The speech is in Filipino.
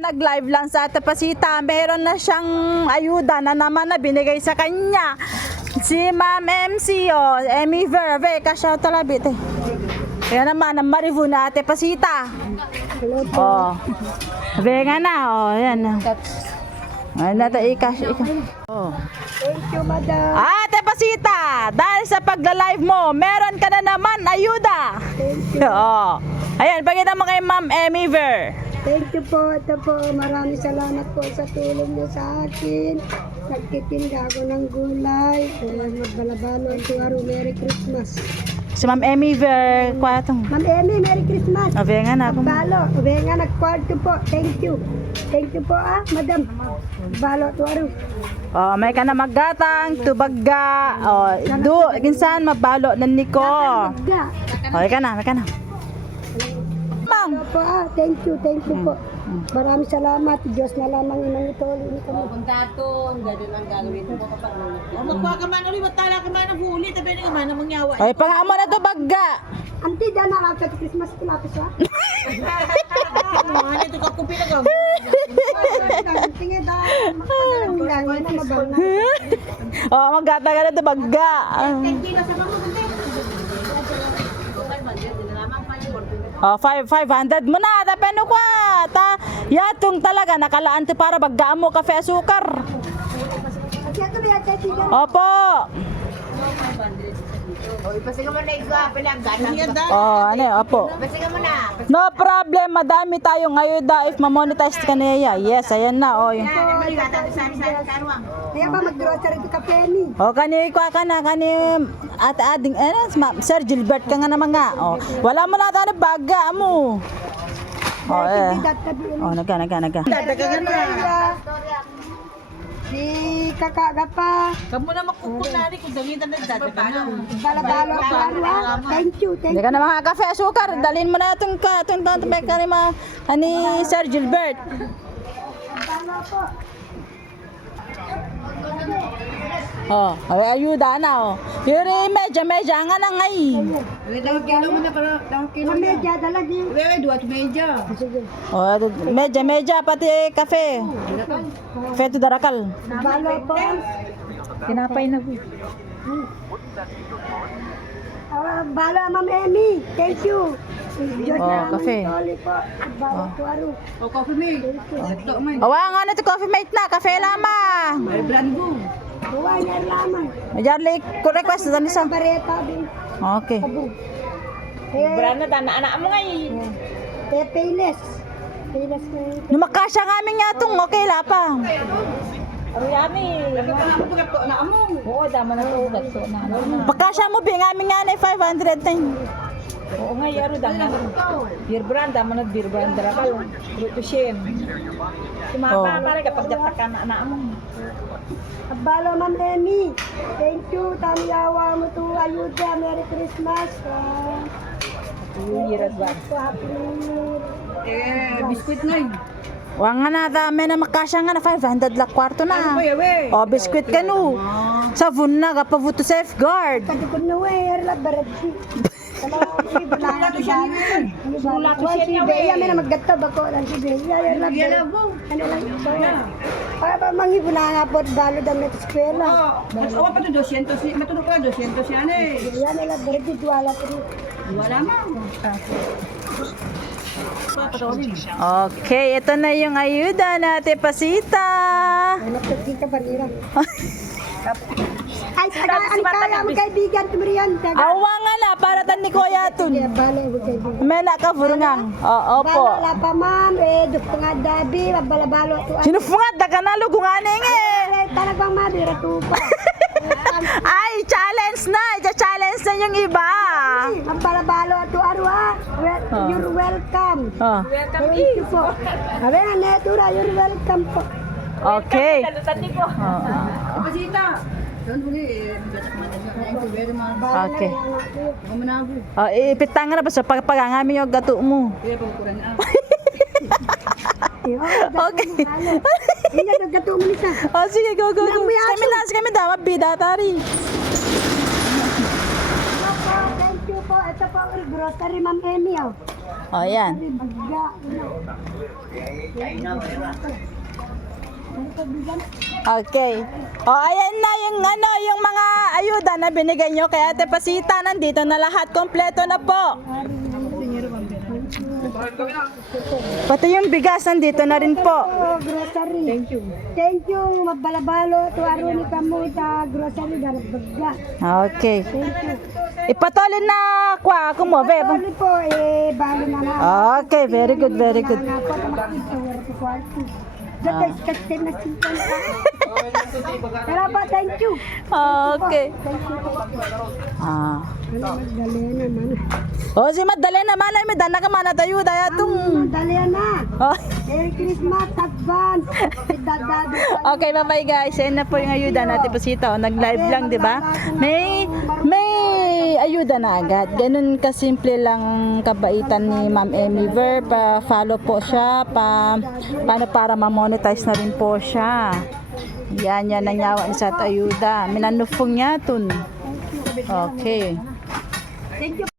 Nag-live lang sa Ate Pasita, meron na siyang ayuda na naman na binigay sa kanya. Si Ma'am MC, Emmy Verve, kasya talabit eh. Kaya naman, ang marivu na Ate Pasita. Oh. Venga na, yan. Ay, nata, ikash. Oh. Thank you, madam. Ate Pasita, dahil sa pagla-live mo, meron ka na naman ayuda. Thank you. Oh. Ayan, pakita mo kay Ma'am Emmy Ver. Thank you po. Ito po, maraming salamat po sa tulong niyo sa akin. Nagtitinda ako ng gulay. Magbalabalo ang tuwaro. Merry Christmas. Si Ma'am Emmy Ver, kwatong. Ma'am Emmy, Merry Christmas. Venga na. Balo. Venga, nagkwarto po. Thank you. Thank you po, madam. Balo, tuwaro. Oh, may ka na maggatang, tubagga. Oh, kinsan mabalo ng niko. Magga. Oh, may ka na. Ma'am. Po, thank you po. Maraming salamat. Diyos na lamang inang ito. Kung dato, ganun ang gagawin mo kapag magkuha ka man ulit, matala ka man ng huli, tabi na ka man ang mangyawa. Ay, pangamo na tubagga. Auntie, dyan na lang sa Christmas kilapis ha? Ano ito kakupi na ka? Tingin dahil makapagalang na mabang na. Oh, maggatang ka na tubagga. Kilo sa mga kante. Oh, 500 mo na. Tapeno kwa. Yatong talaga nakalaan ti para baggaan mo kafe asukar. Opo. Ipasigaw mo na isa, pinagdaan. Oh, ano yun? Opo. Ipasigaw mo na. No problem. Madami tayong ayuda if ma-monetize ka niya. Yes, ayan na. Oh, yun. Kaya ba mag-grocery to ka, Penny? O kani ko ka na kani at ading Sir Gilbert ka nga naman nga. O wala mo na tani baga mo. O eh. O naga. Dadagan na. Si kakaga pa. Kamu na makukunari kung dalitan na dadagan na. Balabalo pa arwa. Thank you. Hindi ka na mga kafe asukar. Dalhin mo na itong ni Sir Gilbert. Tama po. Oh, ay ayuda na oh. Yuri medya nga na ngay. Kilo mo na para Kilo medya dalagi. duwat medya. Oh, medya pati kafe. Kafe to darakal. Balo po. Tinapay na po. Balo, Ma'am Emmy. Thank you. Diyos Oh, na naman kafe. toli po. Balo po aro. O coffee me. Ito man. Awa nga na to coffee mate na, kafe lama. May brand mo. Buhay na lamang. Majarli ko request na isa. Bareta din. Okay. Brand na anak mo nga eh. Payless. Payless na yun. Numakasya nga amin nga itong okay lapa. Ano yan eh? Na amo. Oo, dama na to. Gatso na. Pakasya mo bi nga amin nga na 500 din. Oo nga, yaro dama na. Beer brand, dama na beer brand. Darakal. Ito shem. Sumapa pare kapag jatakan na amo. Balo, Ma'am Emmy. Thank you. Tamiyawa mo to. Ayuda. Merry Christmas. Yiras ba? Happy New Year. Biskuit na eh. Wa nga na dami na makasya nga na 500 la kwarto na. O biskuit ka no. Sabon na kapavuto safeguard. Kadukod na wear. Labarati. Wala to siya ni Wala to siya ni Bea. May na maggatab ako. Lang si Bea. Ano lang ito. Para ba manghibon na nga po. Balo dami sa eskwela. Mas awa pa to 200. Matulog ka 200 yan eh. Yan na labarati. Wala po. Wala mo. Okay, ito na yung ayuda natin Pasita. Ano po ka barira? Ay, ang kaya mo kaibigan tumiriyan. Awa nga na para tan ni Kuya tun. Bale, mo kaibigan. May nakavurungang. Opo. Bala pa ma'am, dukto nga dabi, balabalo to. Sinufungad daga na lugunganing eh. Talagang madira to pa. Ay, challenge na. Challenge na yung iba. Ang balabalo to arwa. You're welcome. Oh. Thank you po. Abe na netura, you're welcome po. Okay. Pasita. Don't buli. Thank you very much. Okay. Manago. Oh, ipitang na ba sa pagpagangami yung gato mo? Kaya pagkukuran na. Okay. Hindi naggato mo nisa. Oh, sige, go. Kami daw, bida tari. Thank you po. Ito po ang grocery, Ma'am Emmy. O, yan. Bagga. Okay. O, ayan na yung ano, yung mga ayuda na binigay nyo kay Ate Pasita. Nandito na lahat. Kompleto na po. Pati yung bigas nandito na rin po. Oh, grocery. Thank you, mabalabalo. Tuwaro ni kamo sa grocery. Ganap bagga. Okay. Thank you. Ipatolin na kwa ako mo, bebo. Sorry po, balo na na. Okay, very good, very good. Nga po, makita, wala po kwarto. Dati, kasi na sintan ka. Pero po, thank you. Okay. Thank you po. Ah. Magdali naman. O, si Madalena naman ay may dana ka man at ayuda. Atong... Magdali na. Oh. Merry Christmas, advance. Idadado. Okay, bye-bye guys. Ayan na po yung ayuda natin po sito. Nag-live lang, di ba? May ayuda na agad. Ganun kasimple lang kabaitan ni Ma'am Emmy Ver. Pa-follow po siya. Paano para ma-monetize na rin po siya. Yan nanyawa ni sa ayuda. Minanufong niya tun. Okay. Thank you.